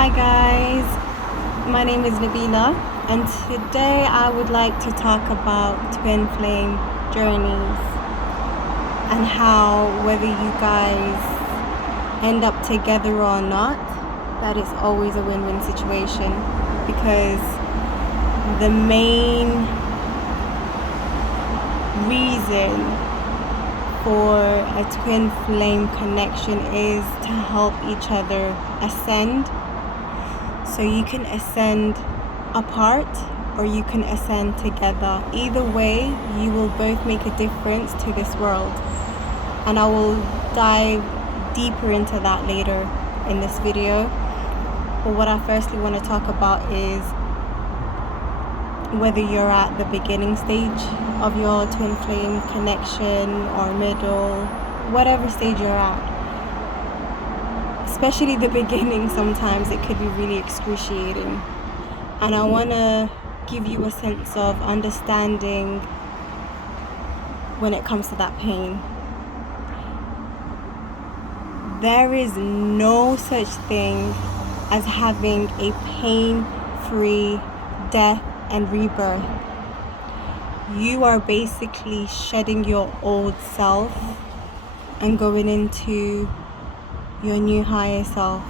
Hi guys, my name is Nabila, and today I would like to talk about twin flame journeys and how whether you guys end up together or not, that is always a win-win situation, because the main reason for a twin flame connection is to help each other ascend. So you can ascend apart or you can ascend together. Either way, you will both make a difference to this world. And I will dive deeper into that later in this video. But what I firstly want to talk about is whether you're at the beginning stage of your twin flame connection or middle, whatever stage you're at. Especially the beginning, sometimes it could be really excruciating. And I want to give you a sense of understanding when it comes to that pain. There is no such thing as having a pain-free death and rebirth. You are basically shedding your old self and going into your new higher self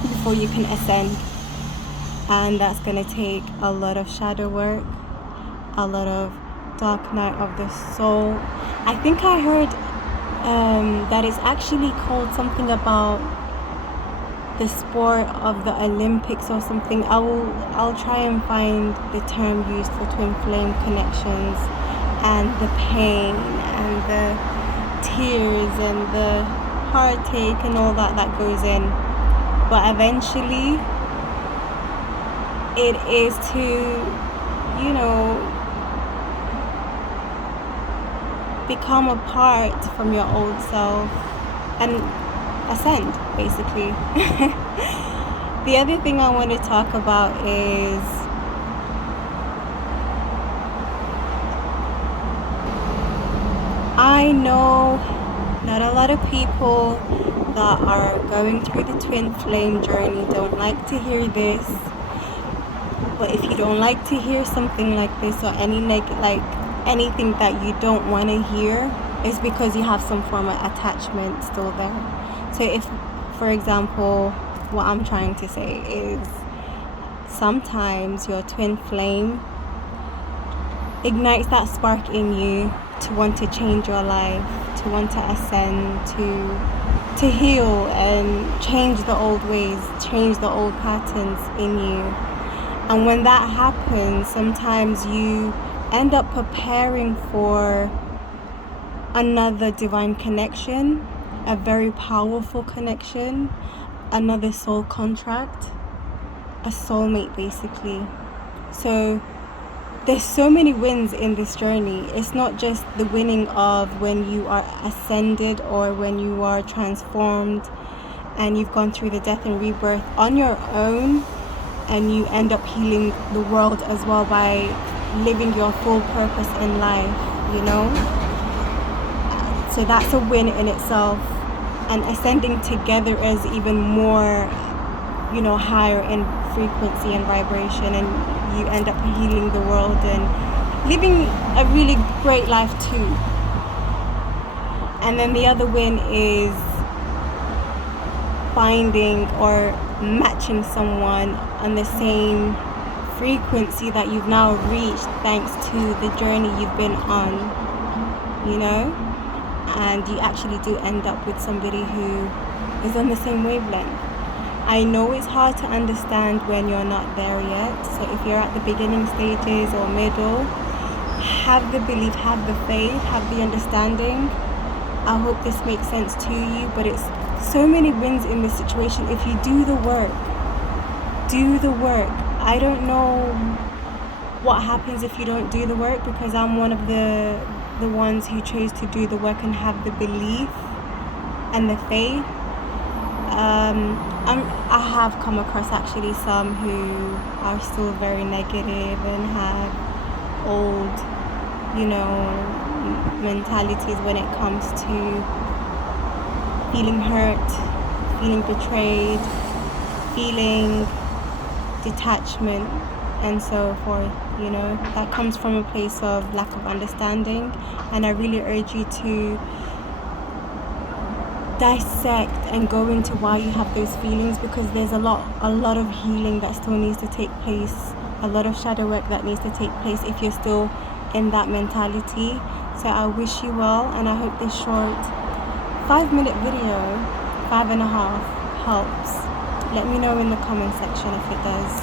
before you can ascend. And that's going to take a lot of shadow work, a lot of dark night of the soul. I think I heard that it's actually called something about the sport of the Olympics or something. I'll try and find the term used for twin flame connections, and the pain and the tears and the heartache and all that goes in. But eventually it is to, become apart from your old self and ascend, basically. The other thing I want to talk about is I know not a lot of people that are going through the twin flame journey don't like to hear this. But if you don't like to hear something like this, or anything that you don't want to hear, it's because you have some form of attachment still there. So if, for example, what I'm trying to say is sometimes your twin flame ignites that spark in you to want to change your life, to want to ascend, to heal and change the old ways, change the old patterns in you. And when that happens, sometimes you end up preparing for another divine connection, a very powerful connection, another soul contract, a soulmate basically. So there's so many wins in this journey. It's not just the winning of when you are ascended or when you are transformed and you've gone through the death and rebirth on your own, and you end up healing the world as well by living your full purpose in life, So that's a win in itself. And ascending together is even more, higher in frequency and vibration, and you end up healing the world and living a really great life too. And then the other win is finding or matching someone on the same frequency that you've now reached thanks to the journey you've been on, and you actually do end up with somebody who is on the same wavelength. I know it's hard to understand when you're not there yet. So if you're at the beginning stages or middle, have the belief, have the faith, have the understanding. I hope this makes sense to you, but it's so many wins in this situation if you do the work. Do the work. I don't know what happens if you don't do the work, because I'm one of the ones who chose to do the work and have the belief and the faith. I have come across actually some who are still very negative and have old, mentalities when it comes to feeling hurt, feeling betrayed, feeling detachment and so forth. You know, that comes from a place of lack of understanding, and I really urge you to dissect and go into why you have those feelings, because there's a lot of healing that still needs to take place, a lot of shadow work that needs to take place if you're still in that mentality. So I wish you well, and I hope this short 5-minute video, 5.5, helps. Let me know in the comment section if it does.